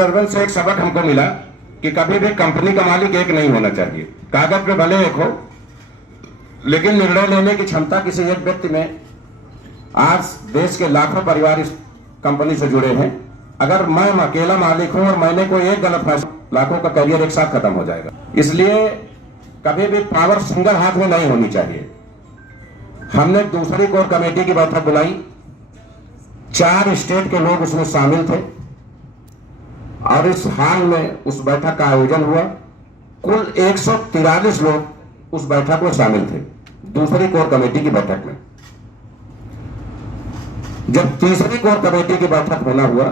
Servant से एक सबक हमको मिला कि कभी भी कंपनी का मालिक एक नहीं होना चाहिए। कागज पे भले एक हो, लेकिन निर्णय लेने की क्षमता किसी एक व्यक्ति में। आज देश के लाखों परिवार इस कंपनी से जुड़े हैं। अगर मैं अकेला मालिक हूं और मैंने कोई एक गलत फैसला, लाखों का करियर एक साथ खत्म हो जाएगा। इसलिए कभी भी पावर सिंगल हाथ में नहीं होनी चाहिए। हमने दूसरी कोर कमेटी की बैठक बुलाई, 4 स्टेट के लोग उसमें शामिल थे और इस हाल में उस बैठक का आयोजन हुआ। कुल 143 लोग उस बैठक में शामिल थे, दूसरी कोर कमेटी की बैठक में। जब तीसरी कोर कमेटी की बैठक होना हुआ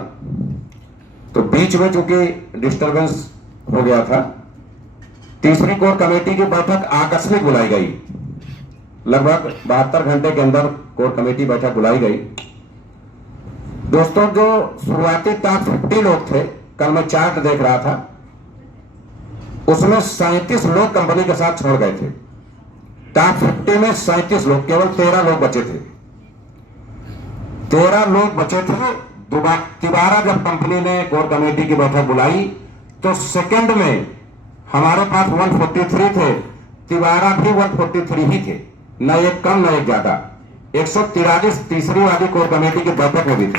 तो बीच में चूंकि डिस्टरबेंस हो गया था, तीसरी कोर कमेटी की बैठक आकस्मिक बुलाई गई। लगभग 72 घंटे के अंदर कोर कमेटी बैठक बुलाई गई। दोस्तों, जो शुरुआती टॉप 50 लोग थे, कल मैं चार्ट देख रहा था, उसमें 37 लोग कंपनी के साथ छोड़ गए थे। टॉप 50 में 37 लोग, केवल 13 लोग बचे थे। 13 लोग बचे थे। दोबारा जब कंपनी ने कोर कमेटी की बैठक बुलाई तो सेकंड में हमारे पास 143 थे, तिवारा भी 143 ही थे, न एक कम न एक ज्यादा। 143 तीसरी वाली कोर कमेटी की बैठक में भी थे।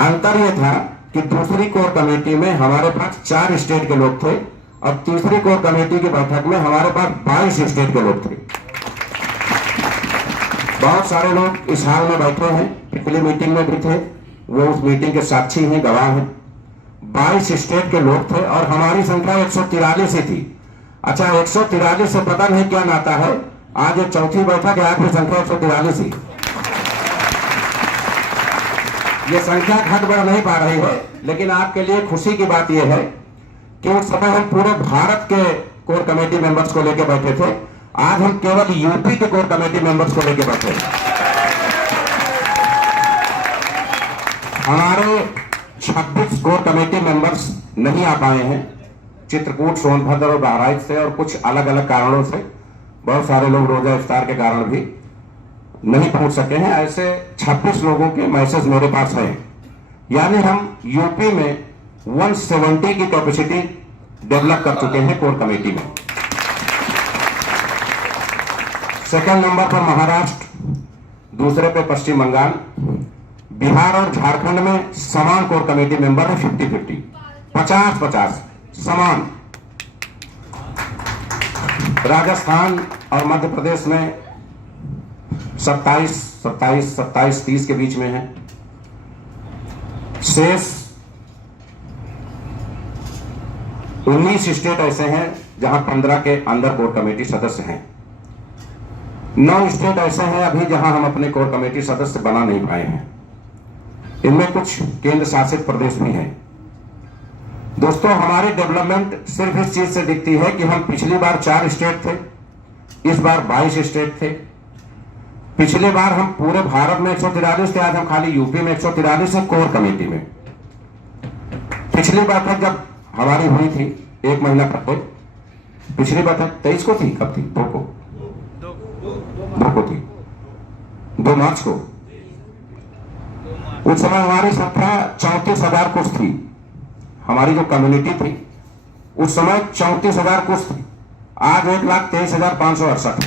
अंतर यह था कि दूसरी कोर कमेटी में हमारे पास 4 स्टेट के लोग थे और तीसरी कोर कमेटी की बैठक में हमारे पास 22 स्टेट के लोग थे। बहुत सारे लोग इस हाल में बैठे हैं, पिछली मीटिंग में भी थे, वो उस मीटिंग के साक्षी हैं, गवाह हैं। 22 स्टेट के लोग थे और हमारी संख्या 143 ही थी। अच्छा, 143 से पता नहीं क्या नाता है, आज एक चौथी बैठक है, आपकी संख्या 143 ही। ये संख्या घट बढ़ नहीं पा रही है, लेकिन आपके लिए खुशी की बात यह है कि उस समय हम पूरे भारत के कोर कमेटी मेंबर्स को लेकर बैठे थे, आज हम केवल यूपी के कोर कमेटी मेंबर्स को लेकर बैठे हैं। हमारे 26 कोर कमेटी मेंबर्स नहीं आ पाए हैं, चित्रकूट, सोनभद्र और बहराइच से, और कुछ अलग अलग कारणों से। बहुत सारे लोग रोजा इफ्तार के कारण भी नहीं पहुंच सके हैं। ऐसे 26 लोगों के मैसेज मेरे पास हैं। यानी हम यूपी में 170 की कैपेसिटी डेवलप कर चुके हैं कोर कमेटी में। सेकंड नंबर पर महाराष्ट्र, दूसरे पे पश्चिम बंगाल, बिहार और झारखंड में समान कोर कमेटी मेंबर है, 50-50, 50-50 समान। राजस्थान और मध्य प्रदेश में 27-30 के बीच में है। शेष 19 स्टेट ऐसे हैं जहां 15 के अंदर कोर कमेटी सदस्य हैं। 9 स्टेट ऐसे हैं अभी जहां हम अपने कोर कमेटी सदस्य बना नहीं पाए हैं। इनमें कुछ केंद्र शासित प्रदेश भी हैं। दोस्तों, हमारी डेवलपमेंट सिर्फ इस चीज से दिखती है कि हम पिछली बार 4 स्टेट थे, इस बार 22 स्टेट थे। पिछली बार हम पूरे भारत में 143 थे, आज हम खाली यूपी में 143 है कोर कमेटी में। पिछली बैठक जब हमारी हुई थी 1 महीना पहले, पिछली बैठक 23 को थी, कब थी? 2 को थी, 2 मार्च को। उस समय हमारी संख्या 34,000 कुछ थी। हमारी जो कम्युनिटी थी उस समय 34,000 कुछ थी, आज 1,23,568।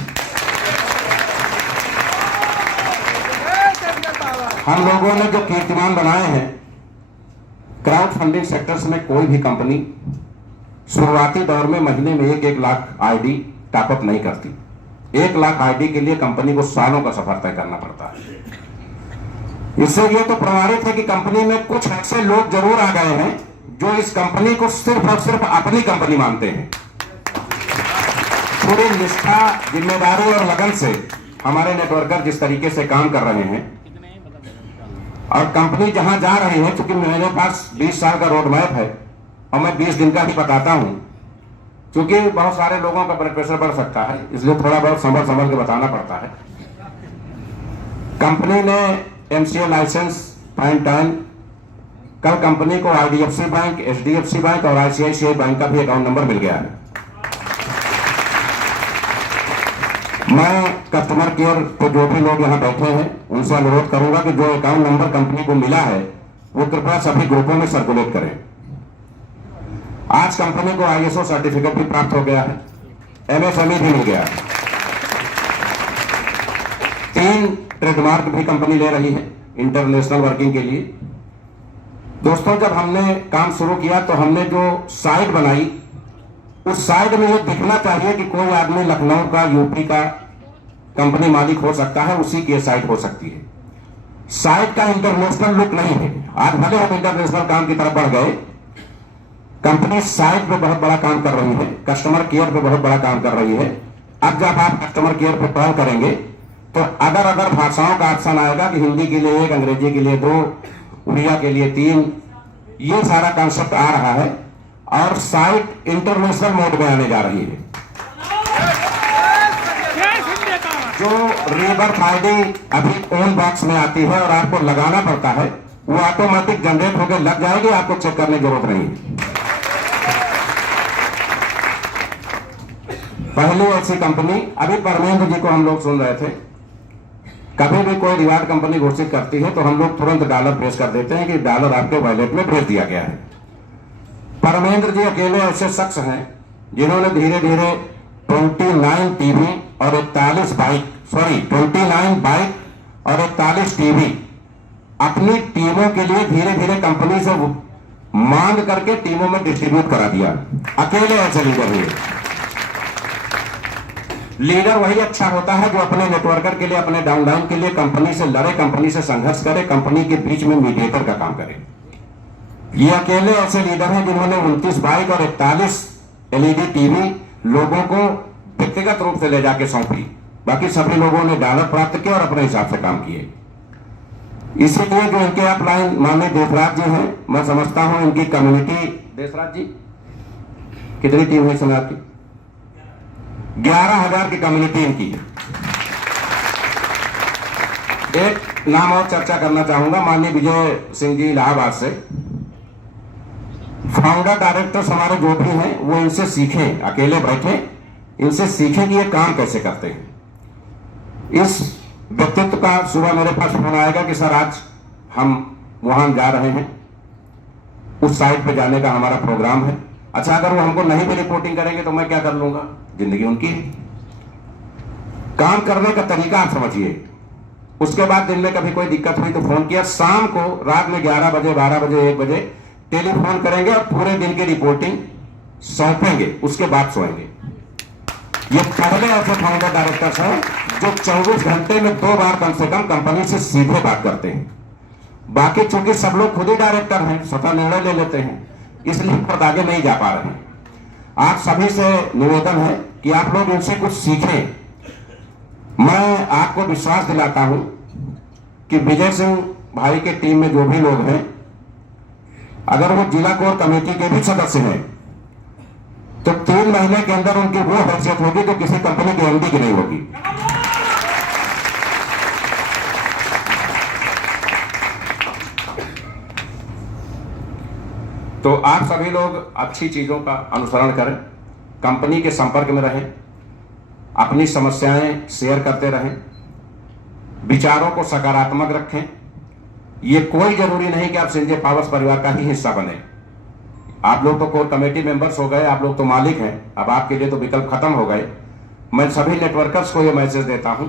हम लोगों ने जो कीर्तिमान बनाए हैं, क्राउड फंडिंग सेक्टर्स में कोई भी कंपनी शुरुआती दौर में महीने में 1-1 लाख आईडी टॉपअप नहीं करती। 1 लाख आईडी के लिए कंपनी को सालों का सफर तय करना पड़ता है। इससे यह तो प्रमाणित है कि कंपनी में कुछ ऐसे लोग जरूर आ गए हैं जो इस कंपनी को सिर्फ और सिर्फ अपनी कंपनी मानते हैं। पूरी निष्ठा, जिम्मेदारी और लगन से हमारे नेटवर्कर जिस तरीके से काम कर रहे हैं और कंपनी जहां जा रही है, क्योंकि मेरे पास 20 साल का रोड मैप है और मैं 20 दिन का ही बताता हूं, क्योंकि बहुत सारे लोगों का ब्लड प्रेशर बढ़ सकता है, इसलिए थोड़ा बहुत संभल के बताना पड़ता है। कंपनी ने एमसीए लाइसेंस टाइम, कल कंपनी को आईडीएफसी बैंक, एचडीएफसी बैंक और आईसीआईसीआई बैंक का भी अकाउंट नंबर मिल गया है। मैं कस्टमर केयर पे जो भी लोग यहाँ बैठे हैं उनसे अनुरोध करूंगा कि जो अकाउंट नंबर कंपनी को मिला है वो कृपया सभी ग्रुपों में सर्कुलेट करें। आज कंपनी को ISO सर्टिफिकेट भी प्राप्त हो गया है, MSME भी मिल गया है, 3 ट्रेडमार्क भी कंपनी ले रही है इंटरनेशनल वर्किंग के लिए। दोस्तों, जब हमने काम शुरू किया तो हमने जो साइट बनाई, उस साइट में ये दिखना चाहिए कि कोई आदमी लखनऊ का, यूपी का कंपनी मालिक हो सकता है, उसी की साइट हो सकती है। साइट का इंटरनेशनल लुक नहीं है। आज भले हम इंटरनेशनल काम की तरफ बढ़ गए, कंपनी साइट पे बहुत बड़ा काम कर रही है, कस्टमर केयर पे बहुत बड़ा काम कर रही है। अब जब आप कस्टमर केयर पे कॉल करेंगे तो अगर भाषाओं का ऑप्शन आएगा कि हिंदी के लिए 1, अंग्रेजी के लिए 2, उड़िया के लिए 3, ये सारा कॉन्सेप्ट आ रहा है और साइट इंटरनेशनल मोड में आने जा रही है। जो रीबर्थ आईडी अभी ओन बॉक्स में आती है और आपको लगाना पड़ता है, वो ऑटोमेटिक जनरेट होकर लग जाएगी, आपको चेक करने की जरूरत नहीं है। पहली ऐसी कंपनी, अभी परमेंद्र जी को हम लोग सुन रहे थे, कभी भी कोई रिवार्ड कंपनी घोषित करती है तो हम लोग तुरंत डॉलर पेश कर देते हैं कि डॉलर आपके वॉलेट में भेज दिया गया है। परमेंद्र जी अकेले ऐसे शख्स हैं जिन्होंने धीरे धीरे 29 टीवी और 29 बाइक और 41 टीवी अपनी टीमों के लिए धीरे धीरे कंपनी से मांग करके टीमों में डिस्ट्रीब्यूट करा दिया। अकेले ऐसे लीडर हुए। लीडर वही अच्छा होता है जो अपने नेटवर्कर के लिए, अपने डाउनलाइन के लिए कंपनी से लड़े, कंपनी से संघर्ष करे, कंपनी के बीच में मीडिएटर का काम करे। ये अकेले ऐसे लीडर हैं जिन्होंने 29 बाइक और 41 LED टीवी लोगों को व्यक्तिगत रूप से ले जाके सौंपी। बाकी सभी लोगों ने डॉलर प्राप्त किया और अपने हिसाब से काम किए। इसीलिए जो इनके अपलाइन माननीय देशराज जी हैं, मैं समझता हूं इनकी कम्युनिटी, देशराज जी कितनी टीम है समाज की? 11,000 की कम्युनिटी इनकी है। एक नाम और चर्चा करना चाहूंगा, माननीय विजय सिंह जी इलाहाबाद से। फाउंडर डायरेक्टर्स हमारे जो भी हैं वो इनसे सीखें, अकेले बैठे इनसे सीखें कि ये काम कैसे करते हैं। इस व्यक्तित्व का सुबह मेरे पास फोन आएगा कि सर आज हम वहां जा रहे हैं, उस साइट पे जाने का हमारा प्रोग्राम है। अच्छा, अगर वो हमको नहीं भी रिपोर्टिंग करेंगे तो मैं क्या कर लूंगा, जिंदगी उनकी है। काम करने का तरीका आप समझिए। उसके बाद दिन में कभी कोई दिक्कत हुई तो फोन किया, शाम को रात में 11 बजे, 12 बजे, 1 बजे टेलीफोन करेंगे और पूरे दिन की रिपोर्टिंग सौंपेंगे, उसके बाद सोएंगे। ये पहले ऐसे फाउंडर डायरेक्टर्स हैं जो 24 घंटे में 2 बार कम से कम कंपनी से सीधे बात करते हैं। बाकी चूंकि सब लोग खुद ही डायरेक्टर हैं, स्वतः निर्णय ले लेते हैं, इसलिए खुद आगे नहीं जा पा रहे हैं। आप सभी से निवेदन है कि आप लोग इनसे कुछ सीखें। मैं आपको विश्वास दिलाता हूं कि विजय सिंह भाई के टीम में जो भी लोग हैं, अगर वो जिला कोर कमेटी के भी सदस्य हैं तो 3 महीने के अंदर उनकी वो हैसियत होगी जो किसी कंपनी के MD की नहीं होगी। तो आप सभी लोग अच्छी चीजों का अनुसरण करें, कंपनी के संपर्क में रहें, अपनी समस्याएं शेयर करते रहें, विचारों को सकारात्मक रखें। ये कोई जरूरी नहीं कि आप सिंजे पावर्स परिवार का ही हिस्सा बने। आप लोग तो कोर कमेटी मेंबर्स हो गए, आप लोग तो मालिक हैं, अब आपके लिए तो विकल्प खत्म हो गए। मैं सभी नेटवर्कर्स को यह मैसेज देता हूं,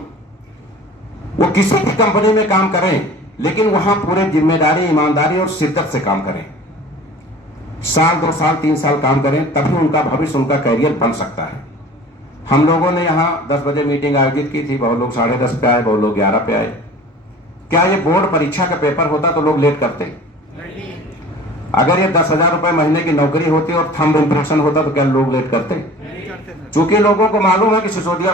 वो किसी भी कंपनी में काम करें लेकिन वहां पूरे जिम्मेदारी, ईमानदारी और शिद्दत से काम करें। साल 2 साल 3 साल काम करें, तभी उनका भविष्य, उनका कैरियर बन सकता है। हम लोगों ने यहाँ 10 बजे मीटिंग आयोजित की थी, बहुत लोग 10:30 पे आए, बहुत लोग 11 पे आए। क्या ये बोर्ड परीक्षा का पेपर होता तो लोग लेट करते? अगर ये 10,000 रुपए महीने की नौकरी होती और थंब इंप्रेशन होता तो क्या लोग लेट करते? चूंकि लोगों को मालूम है कि सिसोदिया